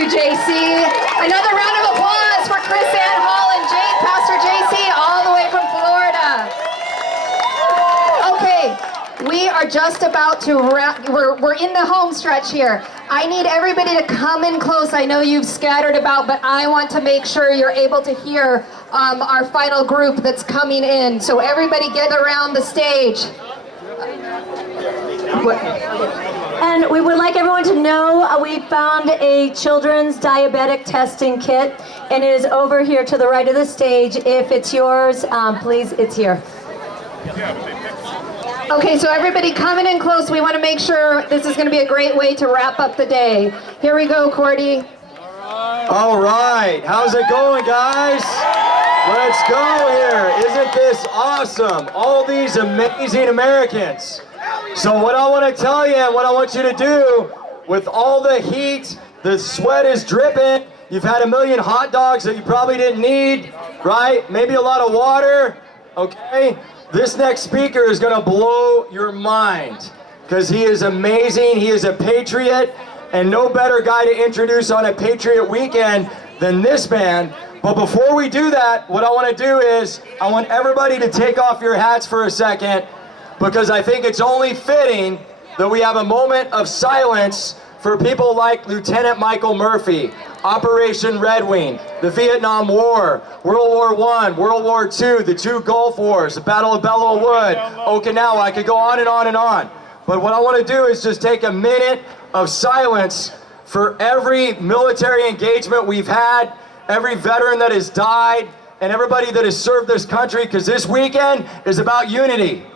you, JC. Another round of applause for Chris Ann Hall and Pastor JC, all the way from Florida. Okay, we are just about to wrap. We're in the home stretch here. I need everybody to come in close. I know you've scattered about, but I want to make sure you're able to hear our final group that's coming in. So everybody get around the stage. And we would like everyone to know we found a children's diabetic testing kit, and it is over here to the right of the stage. If it's yours, please, it's here. Okay, so everybody coming in close. We want to make sure this is going to be a great way to wrap up the day. Here we go, Cordy. All right, how's it going, guys? Let's go here. Isn't this awesome? All these amazing Americans. So what I want to tell you and what I want you to do, with all the heat, the sweat is dripping, you've had a million hot dogs that you probably didn't need, right? Maybe a lot of water, okay? This next speaker is going to blow your mind because he is amazing. He is a patriot, and no better guy to introduce on a Patriot Weekend than this man. But before we do that, what I want to do is I want everybody to take off your hats for a second, because I think it's only fitting that we have a moment of silence for people like Lieutenant Michael Murphy, Operation Red Wing, the Vietnam War, World War I, World War II, the two Gulf Wars, the Battle of Belleau Wood, Okinawa. I could go on and on and on. But what I want to do is just take a minute of silence for every military engagement we've had, every veteran that has died, and everybody that has served this country, because this weekend is about unity.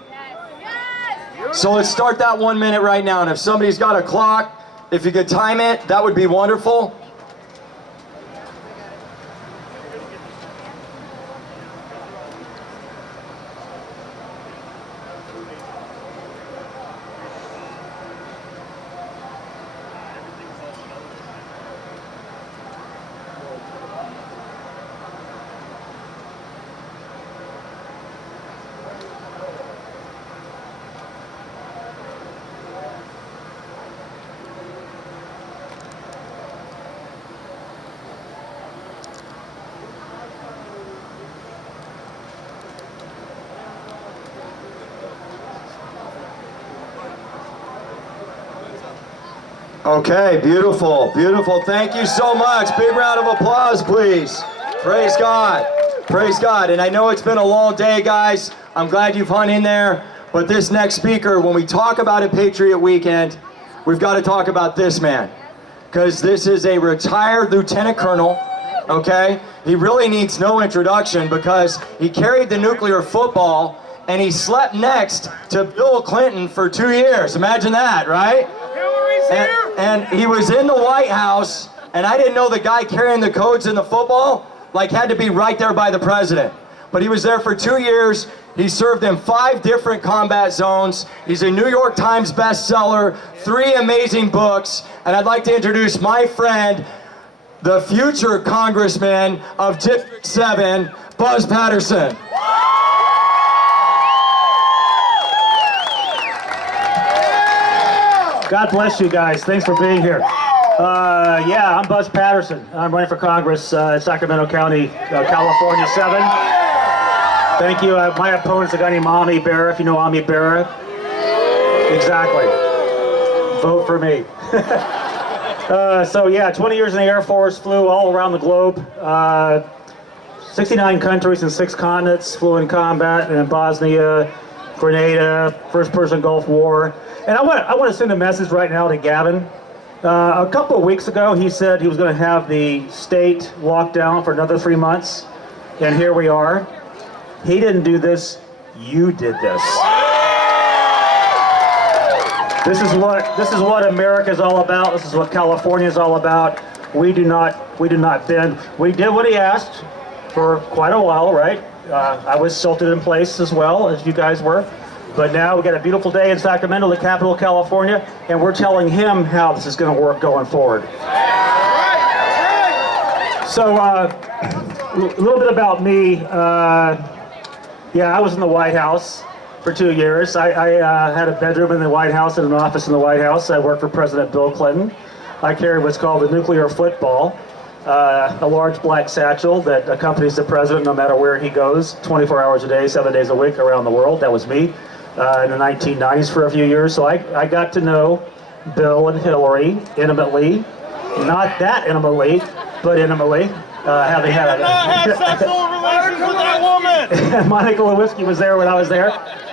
So let's start that 1 minute right now, and if somebody's got a clock, if you could time it, that would be wonderful. Okay, beautiful, beautiful. Thank you so much. Big round of applause, please. Praise God. Praise God. And I know it's been a long day, guys. I'm glad you've hung in there. But this next speaker, when we talk about a Patriot Weekend, we've got to talk about this man. Because this is a retired lieutenant colonel, okay? He really needs no introduction because he carried the nuclear football and he slept next to Bill Clinton for 2 years. Imagine that, right? And he was in the White House, and I didn't know the guy carrying the codes in the football had to be right there by the president. But he was there for 2 years. He served in 5 different combat zones. He's a New York Times bestseller, 3 amazing books, and I'd like to introduce my friend, the future congressman of District 7, Buzz Patterson. God bless you guys. Thanks for being here. Yeah, I'm Buzz Patterson. I'm running for Congress, Sacramento County, California 7. Thank you. My opponent's a guy named Ami Berra, if you know Ami Berra. Exactly. Vote for me. So yeah, 20 years in the Air Force, flew all around the globe. 69 countries and 6 continents, flew in combat in Bosnia, Grenada, First Persian Gulf War. And I want to send a message right now to Gavin. A couple of weeks ago, he said he was going to have the state locked down for another 3 months, and here we are. He didn't do this, you did this. This is what America's all about. This is what California's all about. We do not bend. We did what he asked for quite a while, right? I was silted in place as well as you guys were. But now we got a beautiful day in Sacramento, the capital of California, and we're telling him how this is going to work going forward. So, a little bit about me. Yeah, I was in the White House for 2 years. I had a bedroom in the White House and an office in the White House. I worked for President Bill Clinton. I carry what's called a nuclear football, a large black satchel that accompanies the president no matter where he goes, 24 hours a day, 7 days a week around the world. That was me in the 1990s for a few years. So I got to know Bill and Hillary intimately, not that intimately, but intimately. Having had sexual relations with that woman. Monica Lewinsky was there when I was there.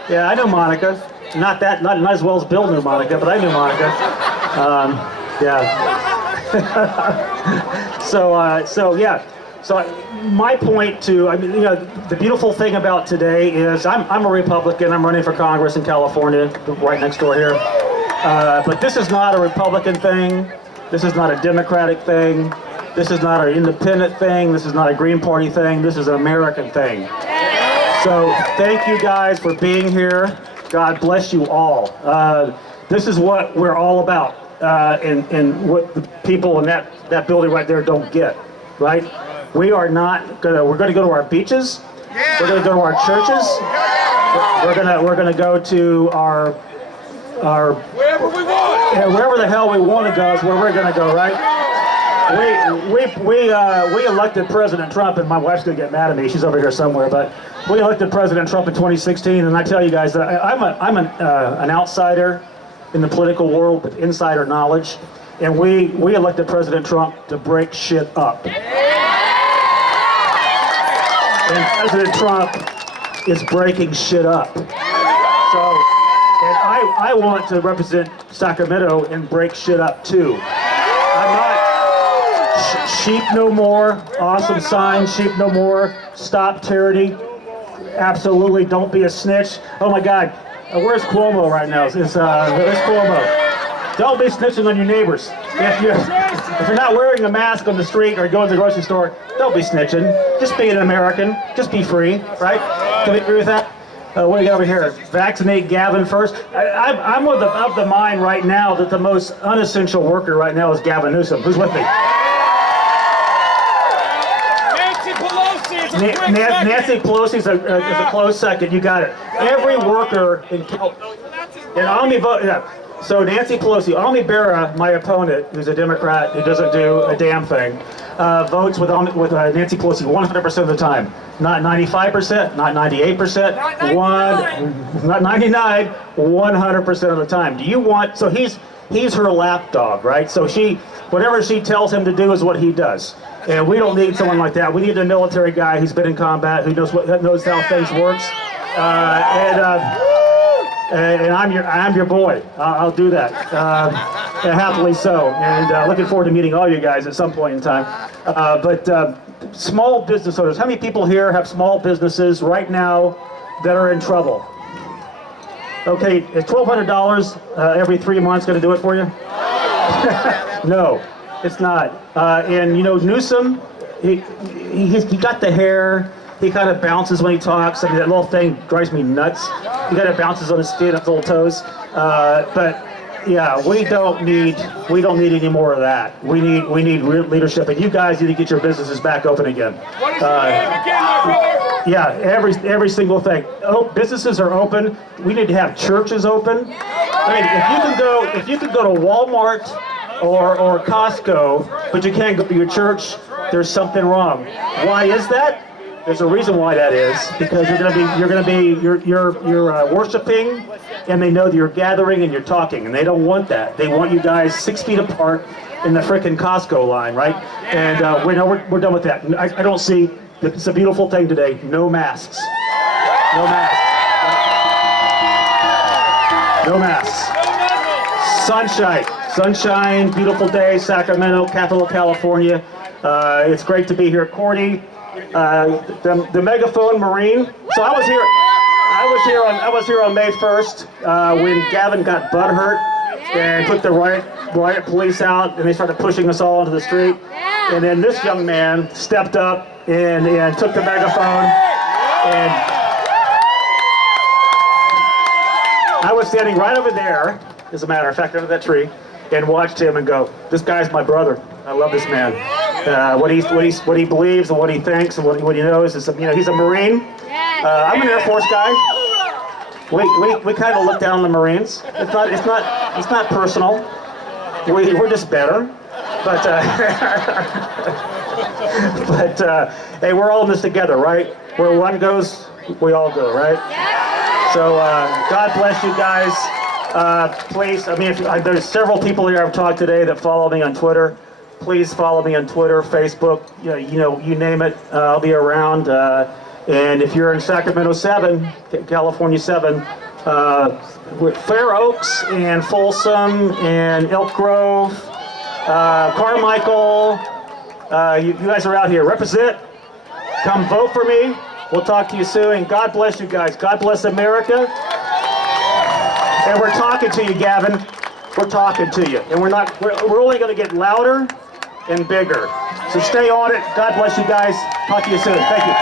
Yeah, I know Monica. Not as well as Bill knew Monica, but I knew Monica. Yeah. So my point the beautiful thing about today is I'm a Republican. I'm running for Congress in California, right next door here. But this is not a Republican thing. This is not a Democratic thing. This is not an independent thing. This is not a Green Party thing. This is an American thing. So thank you guys for being here. God bless you all. This is what we're all about, and what the people in that building right there don't get, right? We're gonna go to our beaches. We're gonna go to our churches. We're gonna go to our Wherever we want. wherever the hell we want to go is where we're gonna go, right? We elected President Trump, and my wife's gonna get mad at me. She's over here somewhere, but we elected President Trump in 2016, and I tell you guys that I'm an outsider in the political world with insider knowledge, and we elected President Trump to break shit up. And President Trump is breaking shit up. So, and I want to represent Sacramento and break shit up too. I'm not sheep no more, awesome sign, sheep no more, stop tyranny, absolutely don't be a snitch. Oh my God, where's Cuomo right now? Where's Cuomo? Don't be snitching on your neighbors. If you're not wearing a mask on the street or going to the grocery store, don't be snitching. Just be an American, just be free, right? Can we agree with that? What do you got over here? Vaccinate Gavin first. I'm of the mind right now that the most unessential worker right now is Gavin Newsom. Who's with me? Nancy Pelosi is a close second. You got it. Every worker in Almy vote. Yeah. So Nancy Pelosi, Almy Berra, my opponent, who's a Democrat who doesn't do a damn thing, votes with Nancy Pelosi 100% of the time. Not 95%, not 98%, not 99, 100% of the time. Do you want? So he's her lapdog, right? So whatever she tells him to do is what he does. And we don't need someone like that. We need a military guy who's been in combat, who knows how things works. And I'm your boy. I'll do that, and happily so. And looking forward to meeting all you guys at some point in time. But small business owners. How many people here have small businesses right now that are in trouble? Okay, is $1,200 every 3 months going to do it for you? No, it's not. And you know, Newsom, he got the hair. He kind of bounces when he talks. I mean, that little thing drives me nuts. He kind of bounces on his feet, up his little toes. But yeah, we don't need any more of that. We need real leadership, and you guys need to get your businesses back open again. What is your name again, my brother? Yeah, every single thing. Oh, businesses are open. We need to have churches open. I mean, if you could go to Walmart or Costco, but you can't go to your church, there's something wrong. Why is that? There's a reason why that is, because you're worshiping, and they know that you're gathering and you're talking, and they don't want that. They want you guys 6 feet apart in the frickin' Costco line, right? And we're done with that. I don't see. It's a beautiful thing today. No masks. No masks. No masks. Sunshine. Beautiful day. Sacramento, capital of California. It's great to be here, Cordy. The megaphone Marine. So I was here on May 1st when Gavin got butthurt and put the riot police out, and they started pushing us all into the street. And then this young man stepped up and took the megaphone, and I was standing right over there, as a matter of fact, under that tree, and watched him and go, "This guy's my brother. I love this man. What he believes and what he thinks and what he knows is, he's a Marine. I'm an Air Force guy. We kind of look down on the Marines. It's not personal. We're just better. But, hey, we're all in this together, right? Where one goes, we all go, right? So God bless you guys. Please, I mean, there's several people here I've talked today that follow me on Twitter. Please follow me on Twitter, Facebook, you name it. I'll be around. And if you're in Sacramento 7, California 7, Fair Oaks and Folsom and Elk Grove, Carmichael, you guys are out here. Represent. Come vote for me. We'll talk to you soon. And God bless you guys. God bless America. And we're talking to you, Gavin. We're talking to you. And we're only going to get louder and bigger. So stay on it. God bless you guys. Talk to you soon. Thank you.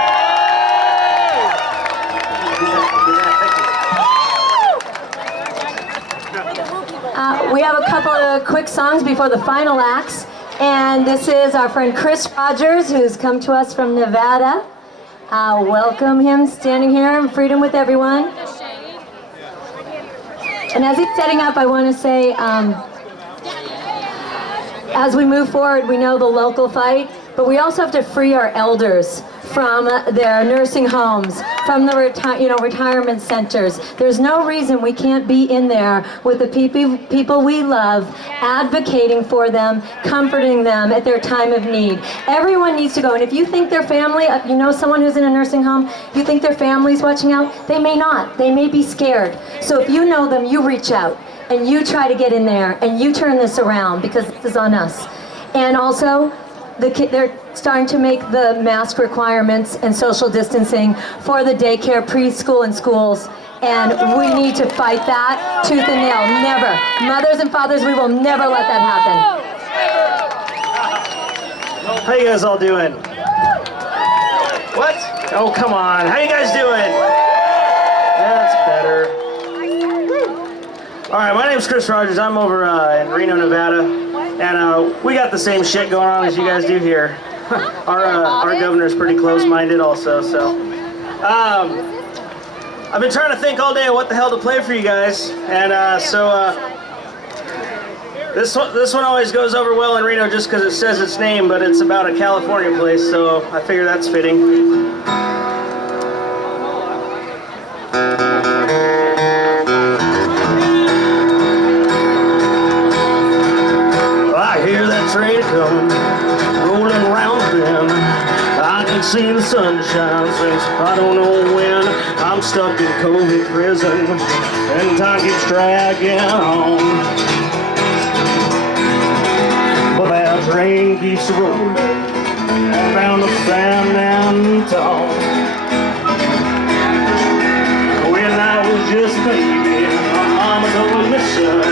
We have a couple of quick songs before the final acts, and this is our friend Chris Rogers, who's come to us from Nevada. Welcome him, standing here in freedom with everyone. And as he's setting up, I want to say, as we move forward, we know the local fight, but we also have to free our elders from their nursing homes, from the retirement centers. There's no reason we can't be in there with the people we love, advocating for them, comforting them at their time of need. Everyone needs to go, and if you think their family, you know someone who's in a nursing home, you think their family's watching out, they may not. They may be scared. So if you know them, you reach out, and you try to get in there, and you turn this around, because this is on us. And also, they're starting to make the mask requirements and social distancing for the daycare, preschool, and schools. And we need to fight that tooth and nail. Never. Mothers and fathers, we will never let that happen. How you guys all doing? What? Oh, come on. How you guys doing? That's better. All right, my name's Chris Rogers. I'm over in Reno, Nevada. And we got the same shit going on as you guys do here. Our governor's pretty close-minded also, so. I've been trying to think all day of what the hell to play for you guys. And this one always goes over well in Reno just because it says its name, but it's about a California place, so I figure that's fitting. Train coming, rolling round the bend. I can see the sunshine since I don't know when. I'm stuck in COVID prison, and time keeps dragging on. But that train keeps rolling down the San Antonio. When I was just a baby, my mama told me, son,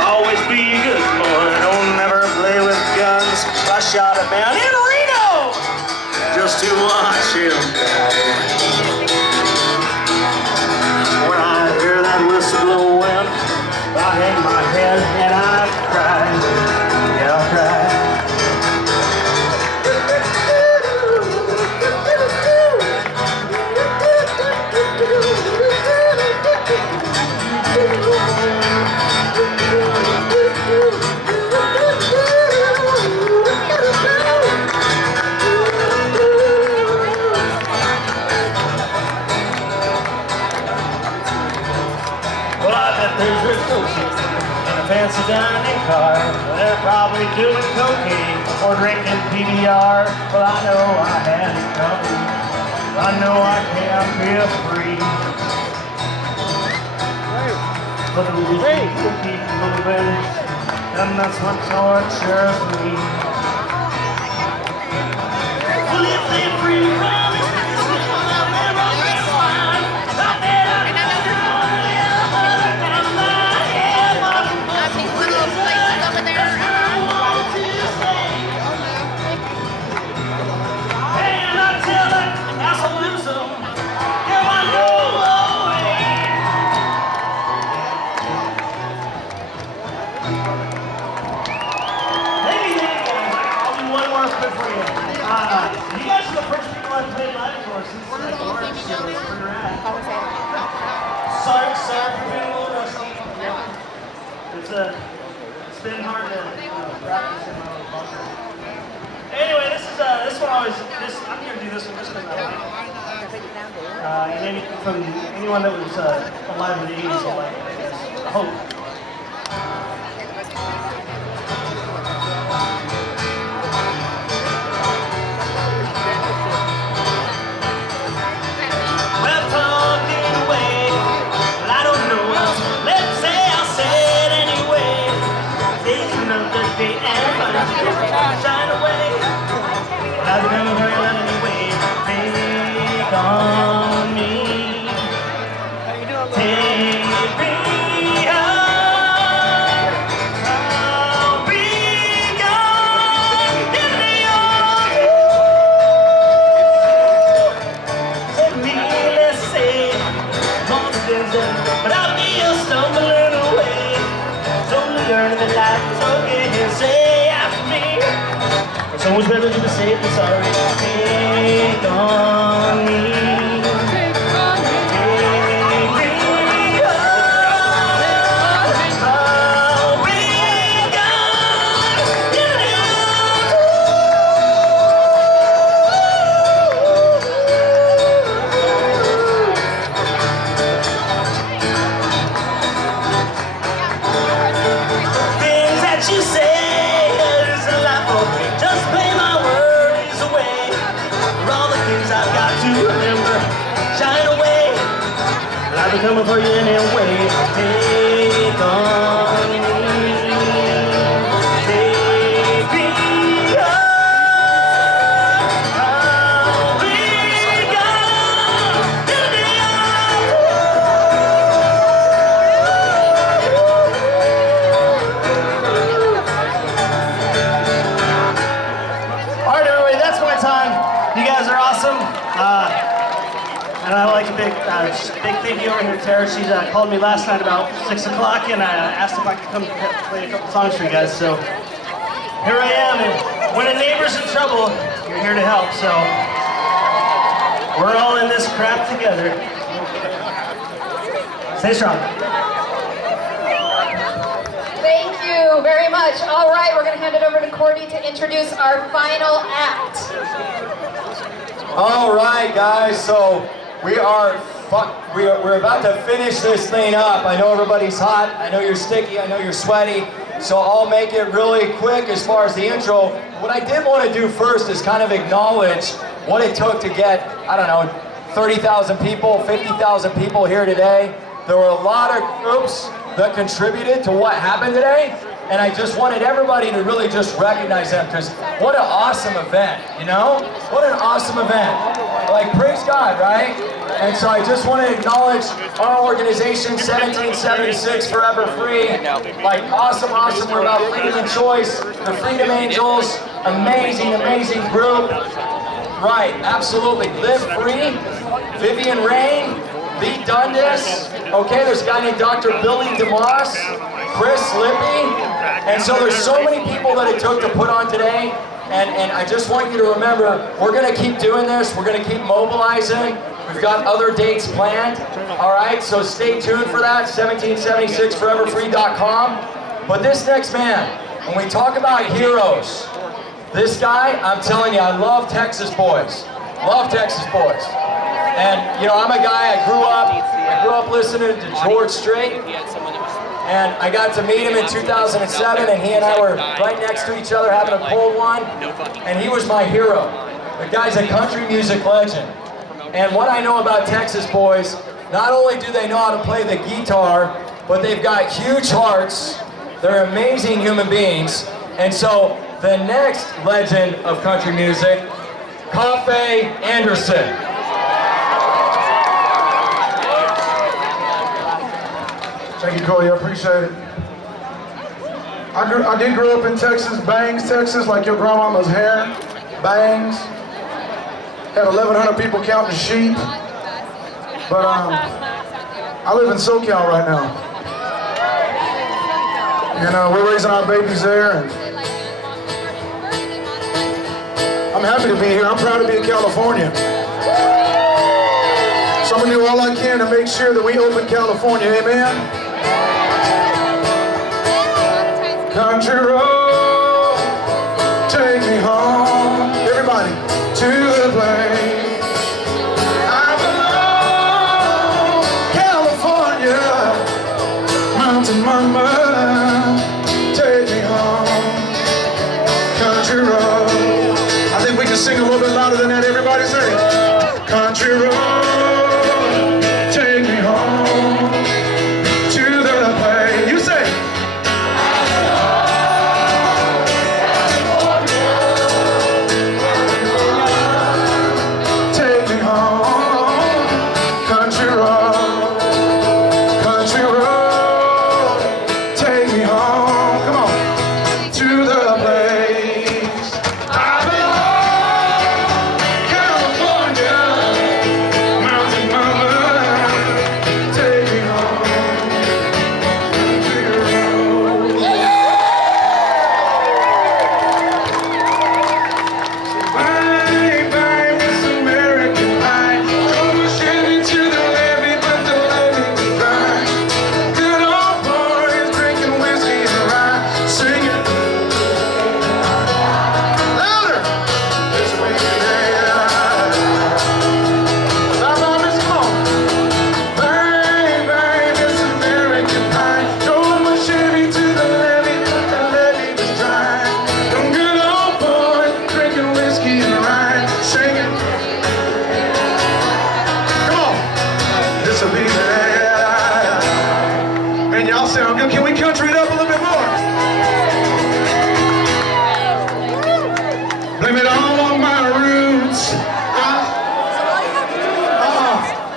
always be a good boy, don't never play with guns. I shot a man in Reno just to watch him die. When I hear that whistle blowing, I hang my head and I cry. Yeah, I cry. Fancy dining car, they're probably doing cocaine or drinking PBR. Well, I know I had it coming. I know I can't be free. But the week will keep moving, and that's what tortures me. Well, if they free from this, I'll never be fine. I bet I Sorry for being a little rusty. It's been hard to practice in my own Anyway, this one always, I'm gonna do this one just because I like it. And from anyone that was alive in the 80s will like it, I guess. I hope. Well, talking away, well, I don't know. Let's say I'll say it anyway. Days another day and shine away. Well, I've never heard anyway. Take on me. Take me home. I'll be gone in the autumn. Needless to say, monsters, but I'll be stumbling away. Slowly learning that life is okay. Say after me, it's always better to be safe than sorry. Take on me. Take me home. I'll be gone in the things that you say is a lie for me. Just play my worries away. For all the things I've got to remember, shine away. But I've been coming for you anyway. Take on me. Take me home. I'll be gone in the All right, everybody, that's my time. You guys are awesome. And I like a big thank you over here to Tara. She called me last night about 6 o'clock and asked if I could come play a couple songs for you guys. So here I am. And when a neighbor's in trouble, you're here to help. So we're all in this crap together. Stay strong. Thank you very much. All right, we're going to hand it over to Courtney to introduce our final act. All right, guys. So we're about to finish this thing up. I know everybody's hot. I know you're sticky. I know you're sweaty. So I'll make it really quick as far as the intro. What I did want to do first is kind of acknowledge what it took to get, I don't know, 30,000 people, 50,000 people here today. There were a lot of groups that contributed to what happened today. And I just wanted everybody to really just recognize them, because what an awesome event, you know? What an awesome event. Like, praise God, right? And so I just want to acknowledge our organization, 1776 Forever Free. Like, awesome. We're about freedom and choice. The Freedom Angels, amazing group. Right, absolutely. Live Free, Vivian Rain, Lee Dundas. Okay, there's a guy named Dr. Billy DeMoss, Chris Lippy. And so there's so many people that it took to put on today. And I just want you to remember, we're going to keep doing this. We're going to keep mobilizing. We've got other dates planned. All right, so stay tuned for that, 1776foreverfree.com. But this next man, when we talk about heroes, this guy, I'm telling you, I love Texas boys. Love Texas boys. And, you know, I'm a guy, I grew up listening to George Strait. And I got to meet him in 2007, and he and I were right next to each other having a cold one. And he was my hero. The guy's a country music legend. And what I know about Texas boys, not only do they know how to play the guitar, but they've got huge hearts. They're amazing human beings. And so the next legend of country music, Coffey Anderson. Thank you, Cody. I appreciate it. I did grow up in Texas, Bangs, Texas, like your grandmama's hair. Bangs. Had 1,100 people counting sheep. But I live in SoCal right now. And we're raising our babies there. And I'm happy to be here. I'm proud to be in California. So I'm going to do all I can to make sure that we open California. Amen? Country road, sing a little bit louder than that. Everybody say, country road, take me home to the place. You say, take me home, country road, country road, take me home. Come on, to the place I belong, California, mountain mama, take me home, country road. Bye, bye, Miss American Pie. Drove a Chevy to the levee, but the levee was dry. Good old boys drinking whiskey and rye, singing louder. This way there. Bye, bye, Miss, come on. Bye, bye, Miss American Pie. Drove a Chevy to the levee, but the levee was dry. Them good old boys drinking whiskey and rye, singing. Come on, this'll be there. Man, y'all sound good. Can we country it up a little bit more? Blame it all on my roots.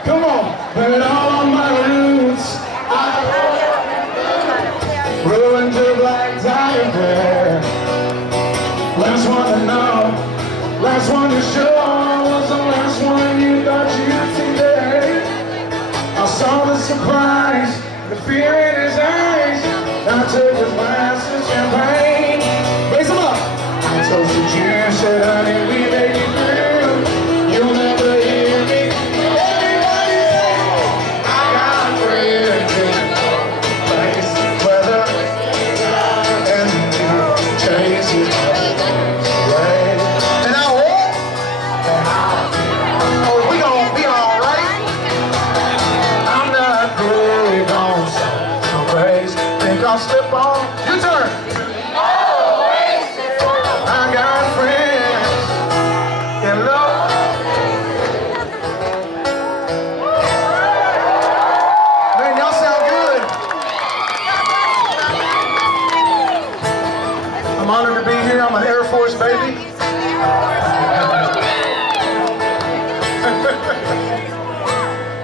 Come on, blame it all on my roots. Ruined your black tie affair. Last one to know, last one to show was the last one you thought you'd see there. I saw the surprise, the fear in his eyes. I took his glass of champagne. Raise him up. I toasted you, said, honey, we make it through. You'll never hear me. Everybody say, I got friends in place, weather, and chases away. And I walk. Oh, we gon' be all right. I'm not really gonna stop the race. Think I'll slip on. You turn. I got friends in love. Man, y'all sound good. I'm honored to be here. I'm an Air Force baby.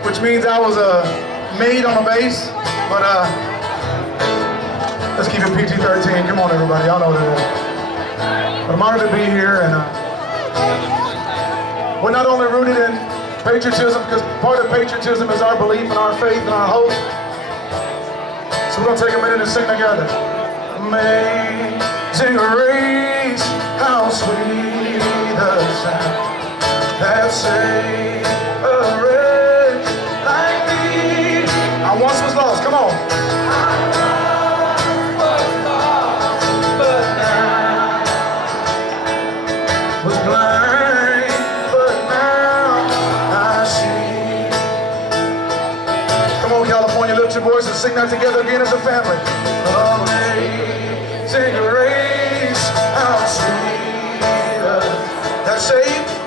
Which means I was a maid on a base, but let's keep it PG-13. Come on, everybody, y'all know what it is. But I'm honored to be here, and we're not only rooted in patriotism, because part of patriotism is our belief and our faith and our hope. So we're gonna take a minute and sing together. Amazing grace, how sweet the sound that saved a wretch like me. I once was lost, come on. But now was blind, but now I see. Come on, California, lift your voice and sing that together again as a family. Amazing grace, how sweet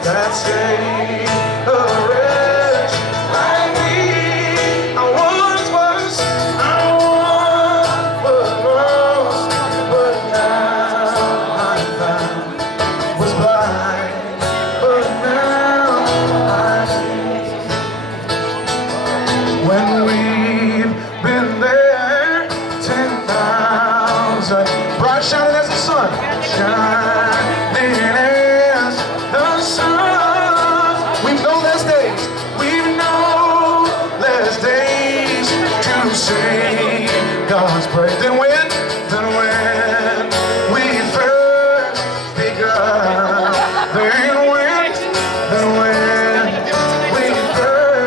that saved a wretch like me. I once was lost, but now I'm found. Was blind, but now I see. When we've been there 10,000, bright shining as the sun, shining as the sun. We've known less days, we've known less days to sing God's praise. Then when we first begun, then when we first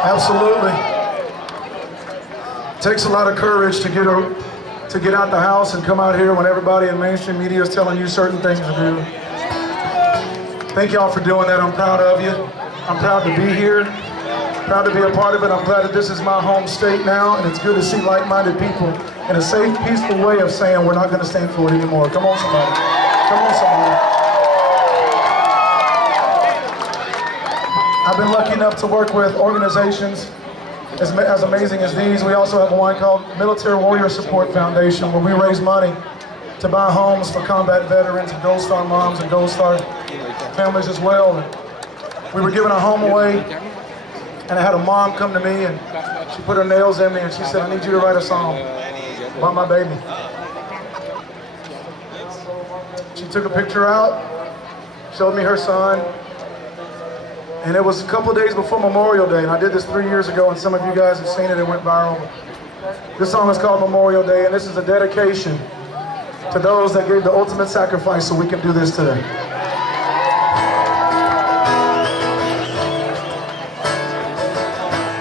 Absolutely. It takes a lot of courage to get out the house and come out here when everybody in mainstream media is telling you certain things to do. Thank y'all for doing that. I'm proud of you. I'm proud to be here. Proud to be a part of it. I'm glad that this is my home state now, and it's good to see like-minded people in a safe, peaceful way of saying we're not going to stand for it anymore. Come on, somebody. Come on, somebody. I've been lucky enough to work with organizations as amazing as these. We also have one called Military Warrior Support Foundation, where we raise money to buy homes for combat veterans and Gold Star moms and Gold Star families as well. And we were giving a home away, and I had a mom come to me, and she put her nails in me, and she said, I need you to write a song about my baby. She took a picture out, showed me her son, and it was a couple of days before Memorial Day, and I did this 3 years ago, and some of you guys have seen it, it went viral. This song is called Memorial Day, and this is a dedication to those that gave the ultimate sacrifice so we can do this today.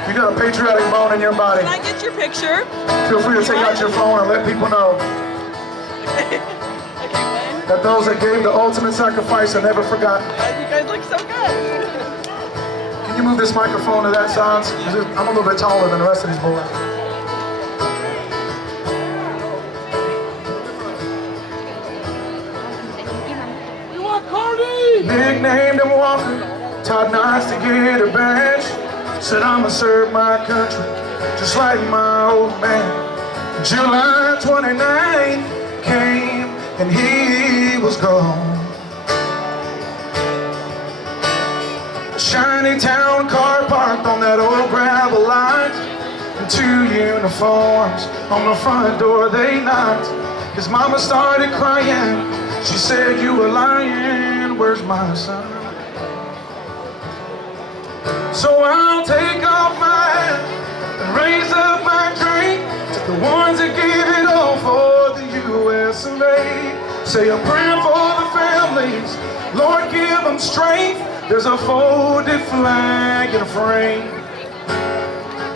You got a patriotic bone in your body. Can I get your picture? Feel free to take out your phone and let people know that those that gave the ultimate sacrifice are never forgotten. You guys look so good. Can you move this microphone to that side? I'm a little bit taller than the rest of these boys. You want Cardi? Nicknamed him Walker, taught nights to get a badge. Said I'ma serve my country, just like my old man. July 29th came and he was gone. A shiny town car parked on that old gravel lot, and 2 uniforms on the front door they knocked. His mama started crying, she said, you were lying, where's my son? So I'll take off my hat and raise up my drink to the ones that gave it all for the U.S. of A. Say a prayer for the families, Lord give them strength. There's a folded flag in a frame.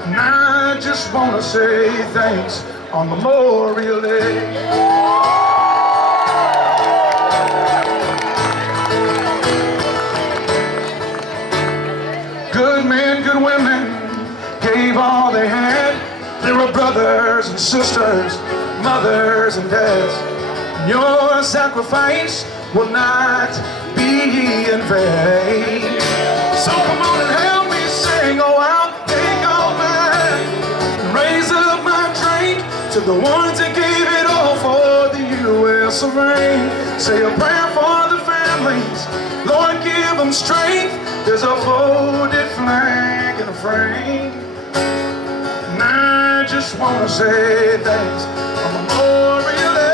And I just want to say thanks on Memorial Day. Good men, good women gave all they had. They were brothers and sisters, mothers and dads. Your sacrifice will not be in vain. So come on and help me sing. Oh, I'll take off my hat and raise up my drink to the ones that gave it all for the U.S. of A. Say a prayer for the families, Lord give them strength. There's a folded flag in a frame. And I just want to say thanks on Memorial Day.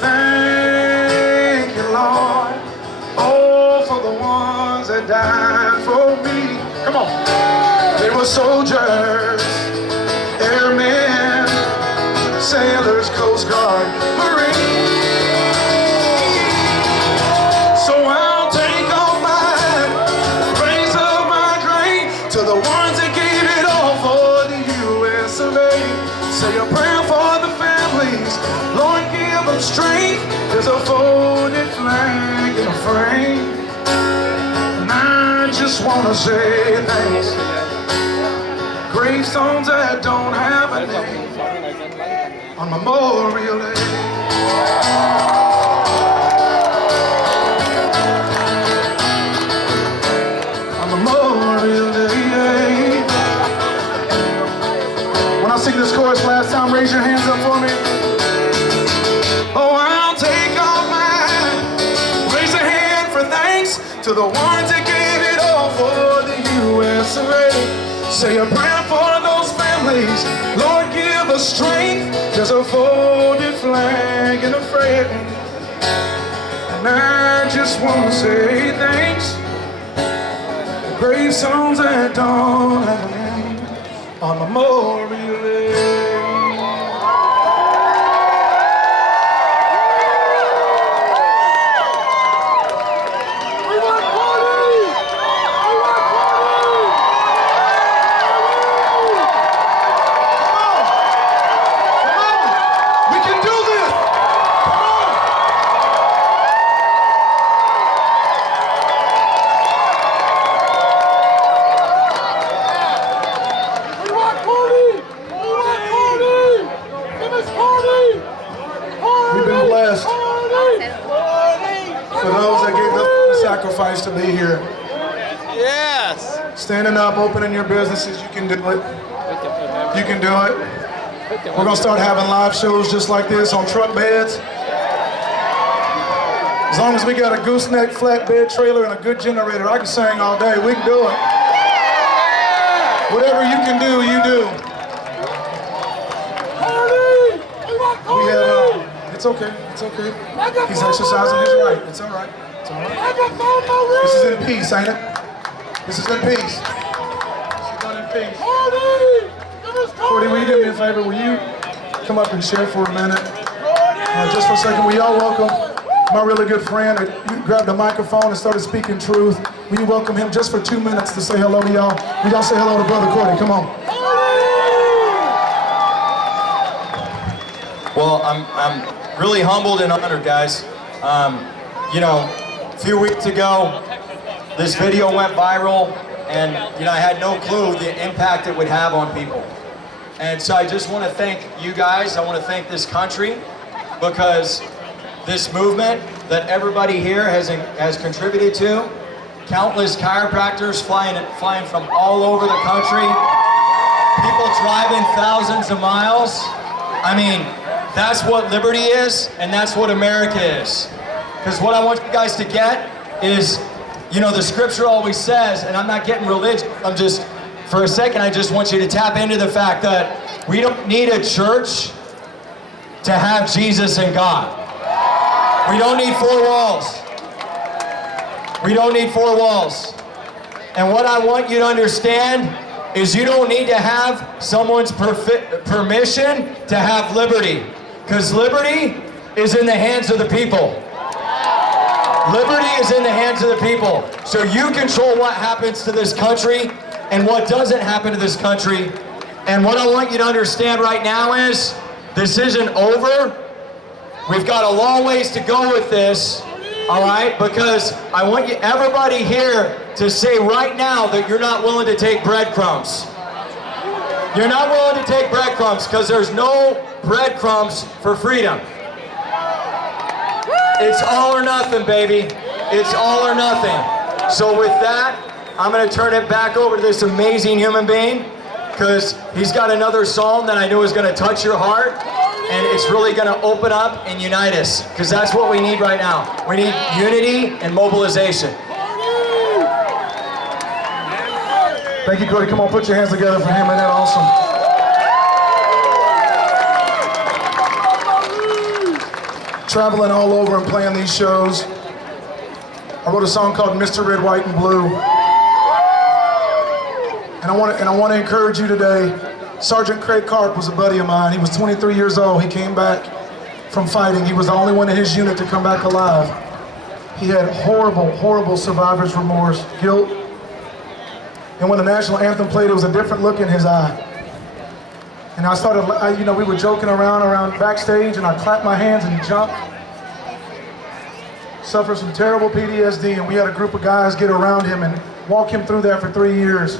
Thank you, Lord, oh, for the ones that died for me. Come on. They were soldiers, airmen, sailors, Coast Guard, Marines. So I'll take off my hat, raise up my drink to the ones that gave it all for the U.S. of A. Say a prayer for the families, Lord give them strength. There's a folded flag in a frame. And I just want to say thanks. Gravestones that don't have a name on Memorial Day. On Memorial Day. When I sing this chorus last time, raise your hands up for me. Oh, I'll take off my hat, raise a hand for thanks to the ones that gave it all for the U.S. of A. Say a prayer for those families, Lord give us strength. There's a folded flag in a frame. And I just want to say thanks. Gravestones that don't have a name on Memorial Day. been blessed for those that gave the sacrifice to be here. Yes. Standing up, opening your businesses, you can do it. You can do it. We're gonna start having live shows just like this on truck beds. As long as we got a gooseneck flatbed trailer and a good generator, I can sing all day. We can do it. Whatever you can do, you do. We have, it's okay, it's okay. He's exercising his right. It's all right. It's all right. This is in peace, ain't it? This is in peace. She's done in peace. Cordy, will you do me a favor? Will you come up and share for a minute? Just for a second, will y'all welcome my really good friend that grabbed the microphone and started speaking truth. Will you welcome him just for 2 minutes to say hello to y'all? Will y'all say hello to Brother Cordy? Come on. Well, I'm really humbled and honored, guys. You know, a few weeks ago, this video went viral, and you know, I had no clue the impact it would have on people. And so I just want to thank you guys. I want to thank this country, because this movement that everybody here has contributed to, countless chiropractors flying from all over the country, people driving thousands of miles. I mean, that's what liberty is, and that's what America is. Because what I want you guys to get is, you know, the scripture always says, and I'm not getting religious, I'm just, for a second, I just want you to tap into the fact that we don't need a church to have Jesus and God. We don't need 4 walls. We don't need 4 walls. And what I want you to understand is you don't need to have someone's permission to have liberty. Because liberty is in the hands of the people. Liberty is in the hands of the people. So you control what happens to this country and what doesn't happen to this country. And what I want you to understand right now is, this isn't over. We've got a long ways to go with this, all right? Because I want everybody here to say right now that you're not willing to take breadcrumbs. You're not willing to take breadcrumbs, because there's no breadcrumbs for freedom. It's all or nothing, baby. It's all or nothing. So with that, I'm going to turn it back over to this amazing human being, because he's got another song that I knew was going to touch your heart, and it's really going to open up and unite us, because that's what we need right now. We need unity and mobilization. Thank you, Cody. Come on, put your hands together for him. Isn't that awesome? Traveling all over and playing these shows. I wrote a song called Mr. Red, White, and Blue. And I want to encourage you today. Sergeant Craig Karp was a buddy of mine. He was 23 years old. He came back from fighting. He was the only one in his unit to come back alive. He had horrible, horrible survivor's remorse, guilt. And when the national anthem played, it was a different look in his eye. And I started, you know, we were joking around backstage, and I clapped my hands and jumped. Suffered some terrible PTSD, and we had a group of guys get around him and walk him through that for 3 years.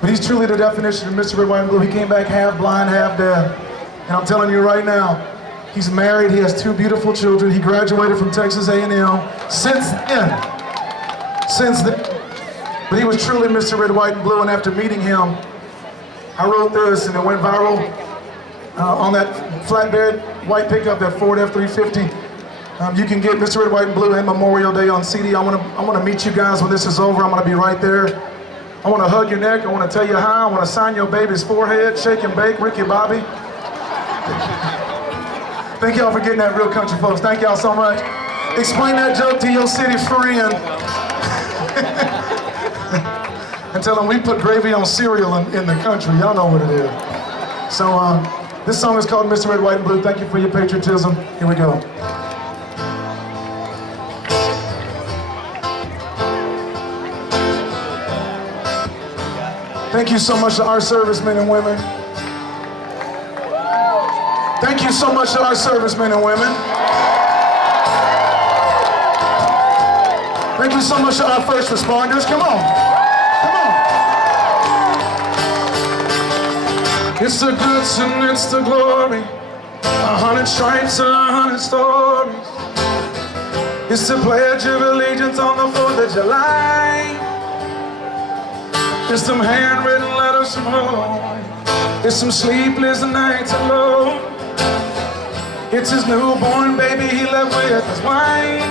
But he's truly the definition of Mr. Red, White, and Blue. He came back half blind, half deaf. And I'm telling you right now, he's married, he has 2 beautiful children. He graduated from Texas A&M. Since then. But he was truly Mr. Red, White, and Blue, and after meeting him, I wrote this, and it went viral on that flatbed white pickup, that Ford F-350. You can get Mr. Red, White, and Blue and Memorial Day on CD. I want to meet you guys when this is over. I'm going to be right there. I want to hug your neck. I want to tell you hi. I want to sign your baby's forehead, shake and bake, Ricky Bobby. Thank y'all for getting that, real country folks. Thank y'all so much. Explain that joke to your city friend. And tell them we put gravy on cereal in the country. Y'all know what it is. So this song is called Mr. Red, White, and Blue. Thank you for your patriotism. Here we go. Thank you so much to our servicemen and women. Thank you so much to our servicemen and women. Thank you so much to our first responders. Come on. Come on. It's the goods and it's the glory 100 stripes, 100 stories. It's the Pledge of Allegiance on the 4th of July. It's some handwritten letters from home. It's some sleepless nights alone. It's his newborn baby he left with his wife.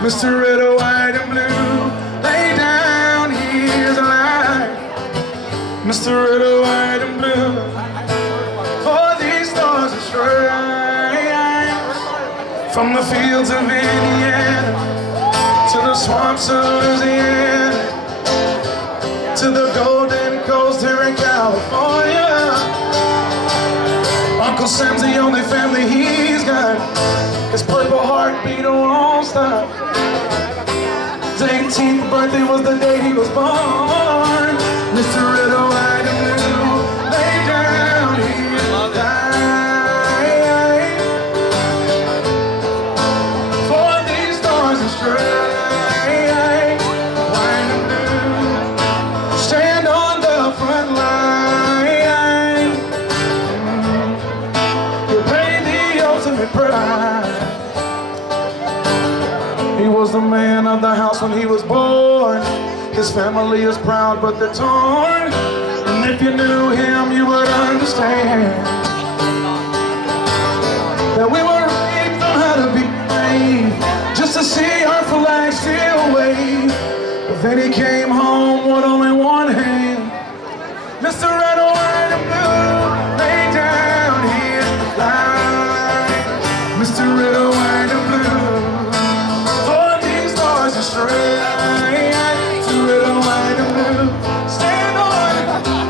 Mr. Red, white, and blue, lay down, he is alive. Mr. Red, white, and blue, for these stars and stripes. From the fields of Indiana to the swamps of Louisiana, to the Golden Coast here in California. Uncle Sam's the only family he's got. His purple heartbeat won't stop. His 18th birthday was the day he was born. Mr. Red, white, and blue, lay down, he will die. For these stars and stripes, white and blue, stand on the front line. You pay the ultimate price. He was the man of the house when he was born. His family is proud, but they're torn. And if you knew him, you would understand that we were raised on how to be brave, just to see our flag still wave. But then he came home with only one hand. Mr. Red, white, and blue, lay down his life. Mr. Red, white, and blue, for these stars and stripes. Mr. Red, white, and blue, stand on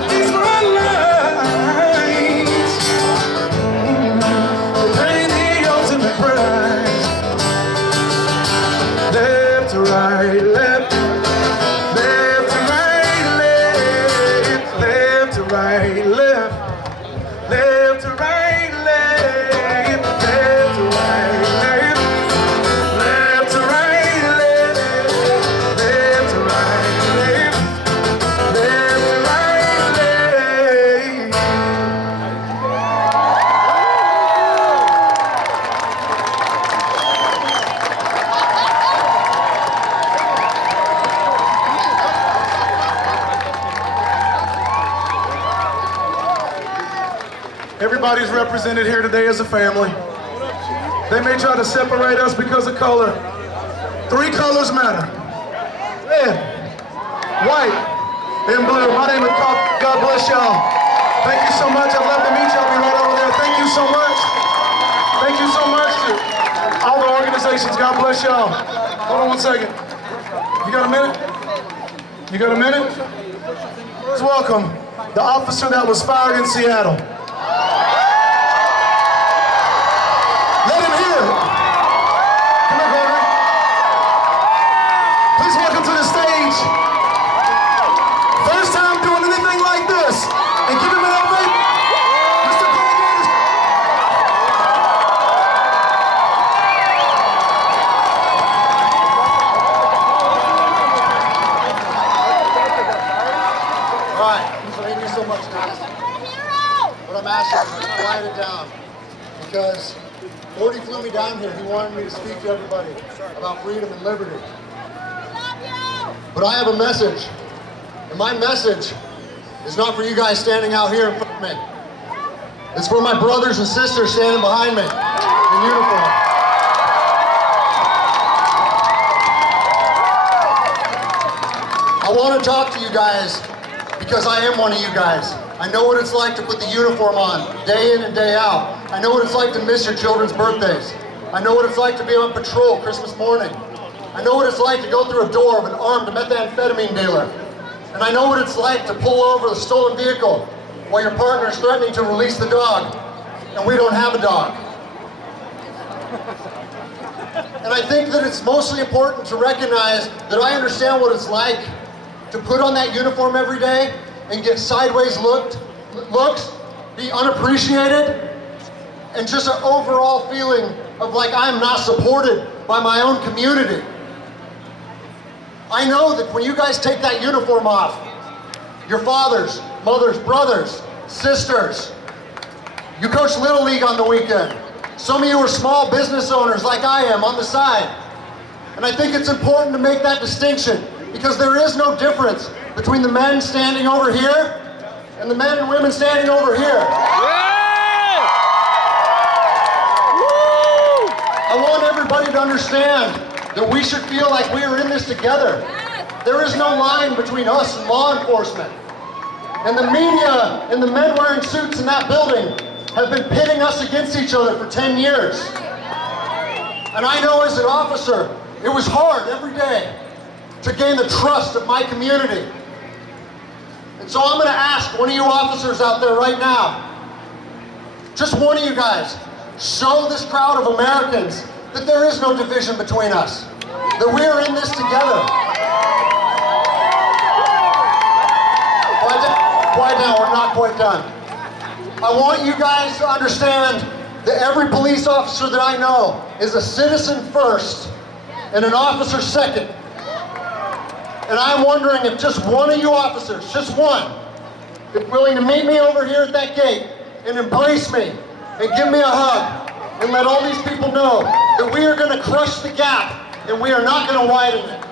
these front lines. Pay the ultimate price. Left to right, left. Left to right, left. Left to right, left. Left to right, left. Left to right, left. Left to right, left. Left to right, left. Left to right, left. Everybody's represented here today as a family. They may try to separate us because of color. 3 colors matter: red, white, and blue. My name is God bless y'all. Thank you so much. I'd love to meet y'all. Be right over there. Thank you so much. Thank you so much to all the organizations. God bless y'all. Hold on one second. You got a minute? You got a minute? Let's welcome the officer that was fired in Seattle. Let him hear it. Come here, Gregory. Please welcome to the stage. First time doing anything like this. And give him an ovation. Mr. Gregory. All right. Thank you so much, guys. What I'm asking is to quiet it down, because Morty flew me down here. He wanted me to speak to everybody about freedom and liberty. But I have a message, and my message is not for you guys standing out here in front of me. It's for my brothers and sisters standing behind me in uniform. I want to talk to you guys because I am one of you guys. I know what it's like to put the uniform on day in and day out. I know what it's like to miss your children's birthdays. I know what it's like to be on patrol Christmas morning. I know what it's like to go through a door of an armed methamphetamine dealer. And I know what it's like to pull over the stolen vehicle while your partner is threatening to release the dog, and we don't have a dog. And I think that it's mostly important to recognize that I understand what it's like to put on that uniform every day and get sideways looks, be unappreciated, and just an overall feeling of like I'm not supported by my own community. I know that when you guys take that uniform off, your fathers, mothers, brothers, sisters, You coach Little League on the weekend. Some of you are small business owners like I am on the side. And I think it's important to make that distinction because there is no difference between the men standing over here and the men and women standing over here. I want everybody to understand that we should feel like we are in this together. There is no line between us and law enforcement. And the media and the men wearing suits in that building have been pitting us against each other for 10 years. And I know as an officer, it was hard every day to gain the trust of my community. And so I'm going to ask one of you officers out there right now, just one of you guys, show this crowd of Americans that there is no division between us, that we are in this together. Quiet down, we're not quite done. I want you guys to understand that every police officer that I know is a citizen first and an officer second. And I'm wondering if just one of you officers, just one, is willing to meet me over here at that gate and embrace me and give me a hug and let all these people know that we are going to crush the gap and we are not going to widen it.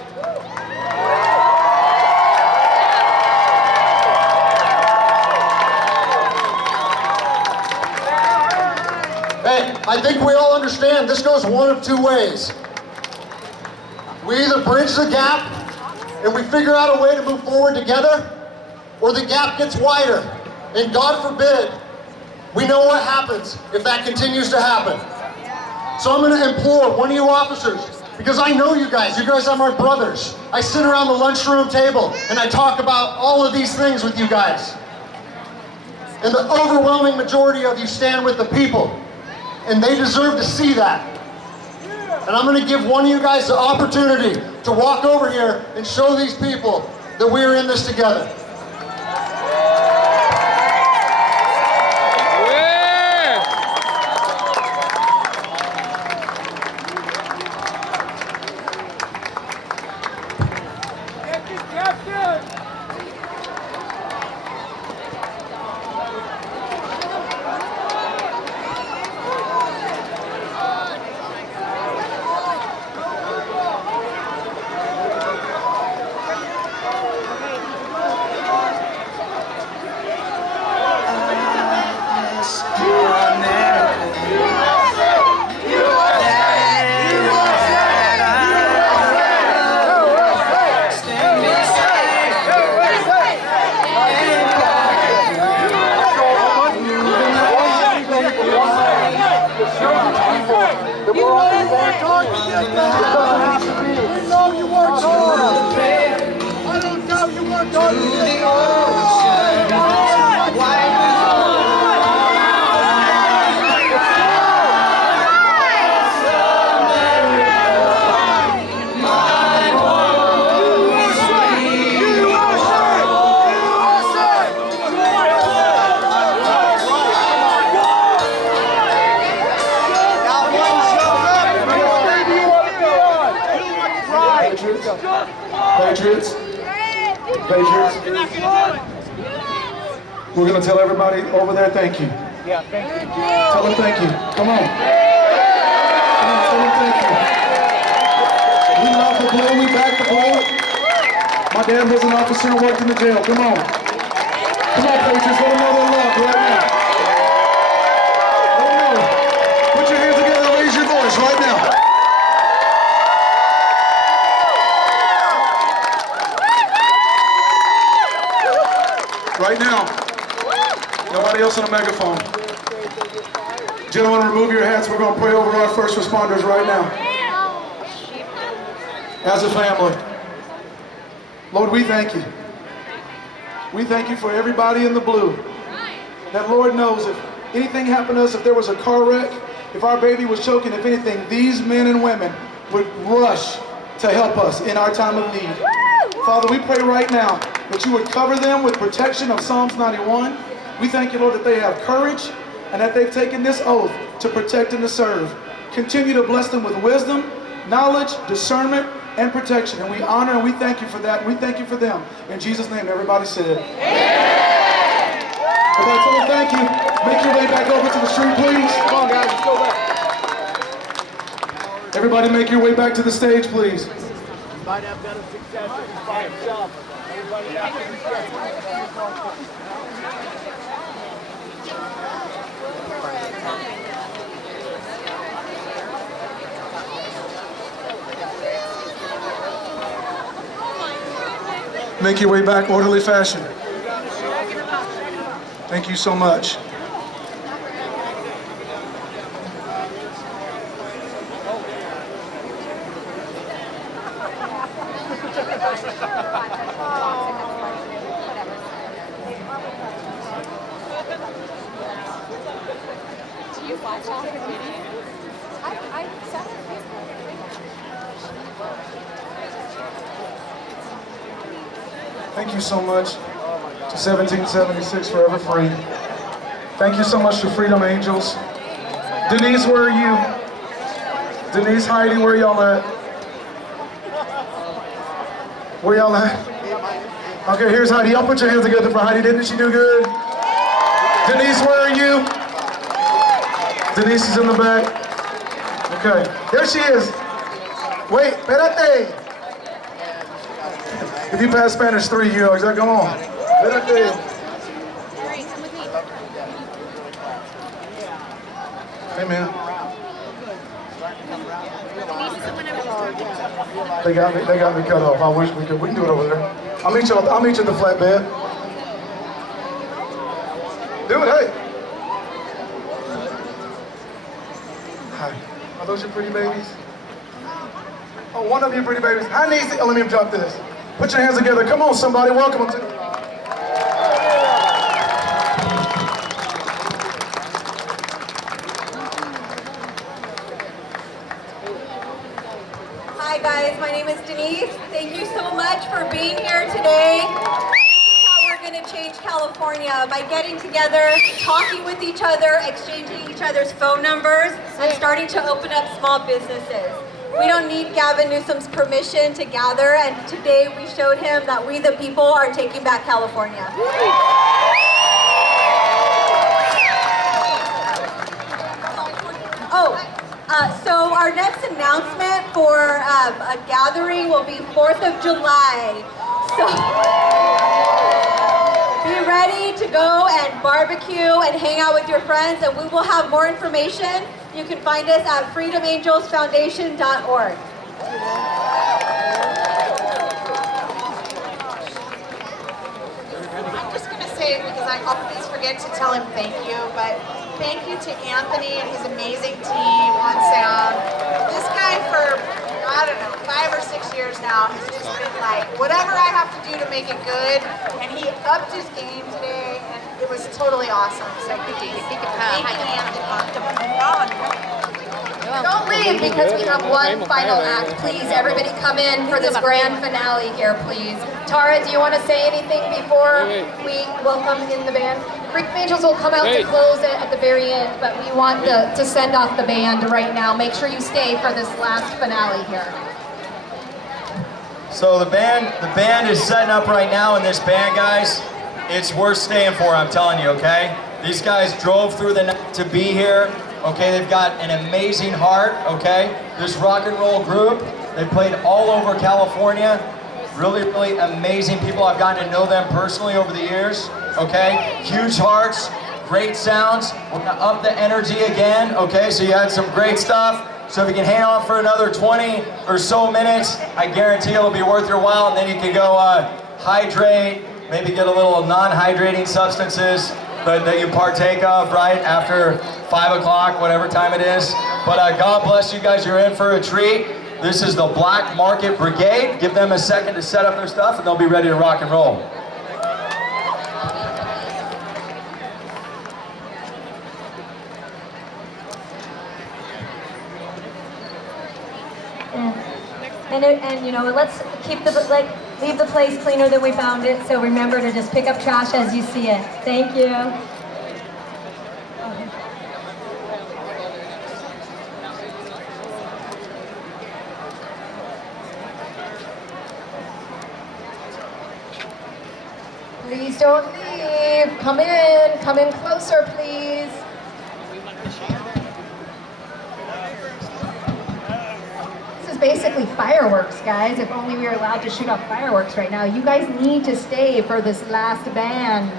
Hey, I think we all understand this goes one of two ways. We either bridge the gap and we figure out a way to move forward together, or the gap gets wider. And God forbid, we know what happens if that continues to happen. So I'm going to implore one of you officers, because I know you guys are my brothers. I sit around the lunchroom table and I talk about all of these things with you guys. And the overwhelming majority of you stand with the people. And they deserve to see that. And I'm going to give one of you guys the opportunity to walk over here and show these people that we're in this together. Patriots. We're going to tell everybody over there thank you. Yeah, thank you. Tell them thank you. Come on. Come on, tell them thank you. We love the blue. We back the blue. My dad was an officer and worked in the jail. Come on. Come on, Patriots. Let them know their love right now. Let them know. Put your hands together and raise your voice right now. Right now, nobody else on a megaphone. Gentlemen, remove your hats. We're going to pray over our first responders right now. As a family. Lord, we thank you. We thank you for everybody in the blue. That Lord knows if anything happened to us, if there was a car wreck, if our baby was choking, if anything, these men and women would rush to help us in our time of need. Father, we pray right now that you would cover them with protection of Psalms 91. We thank you, Lord, that they have courage and that they've taken this oath to protect and to serve. Continue to bless them with wisdom, knowledge, discernment, and protection. And we honor and we thank you for that. And we thank you for them. In Jesus' name, everybody said. Amen. Everybody tell them thank you. Make your way back over to the street, please. Come on, guys, let's go back. Everybody make your way back to the stage, please. Make your way back, orderly fashion. Thank you so much. Do you watch all the videos? I saw it on Facebook. Thank you so much to 1776 Forever Free. Thank you so much to Freedom Angels. Denise, where are you? Denise, Heidi, where y'all at? Where y'all at? Okay, here's Heidi. Y'all put your hands together for Heidi. Didn't she do good? Denise, where are you? Denise is in the back. Okay, there she is. Wait, espérate. If you pass Spanish 3, you know exactly. Come on. Espérate. Hey, man. They got me cut off. I wish we can do it over there. I'll meet you at the flatbed. Do it, hey. Hi. Are those your pretty babies? Oh, one of you pretty babies. Hi, Niecy. Oh, let me drop this. Put your hands together. Come on, somebody. Welcome them to. Hi guys, my name is Denise. Thank you so much for being here today. This is how we're going to change California, by getting together, talking with each other, exchanging each other's phone numbers, and starting to open up small businesses. We don't need Gavin Newsom's permission to gather, and today we showed him that we the people are taking back California. So our next announcement for a gathering will be 4th of July. So be ready to go and barbecue and hang out with your friends, and we will have more information. You can find us at freedomangelsfoundation.org. I'm just going to say it because I always forget to tell him thank you, but thank you to Anthony and his amazing team on sound. This guy for, I don't know, 5 or 6 years now has just been like, whatever I have to do to make it good, and he upped his game today, and it was totally awesome. So thank you, Anthony. Don't leave because we have one final act. Please, everybody come in for this grand finale here, please. Tara, do you want to say anything before we welcome in the band? Freedom Angels will come out to close it at the very end, but we want to send off the band right now. Make sure you stay for this last finale here. So the band is setting up right now, and this band, guys, it's worth staying for, I'm telling you, okay? These guys drove through the night to be here. Okay, they've got an amazing heart, okay? This rock and roll group, they played all over California. Really, really amazing people. I've gotten to know them personally over the years, okay? Huge hearts, great sounds. We're gonna up the energy again, okay? So you had some great stuff. So if you can hang on for another 20 or so minutes, I guarantee it'll be worth your while, and then you can go hydrate, maybe get a little non-hydrating substances that you partake of right after 5 o'clock, whatever time it is. But God bless you guys, you're in for a treat. This is the Black Market Brigade. Give them a second to set up their stuff and they'll be ready to rock and roll. And you know, let's keep leave the place cleaner than we found it. So remember to just pick up trash as you see it. Thank you. Please don't leave. Come in closer, please. This is basically fireworks, guys. If only we were allowed to shoot off fireworks right now. You guys need to stay for this last band.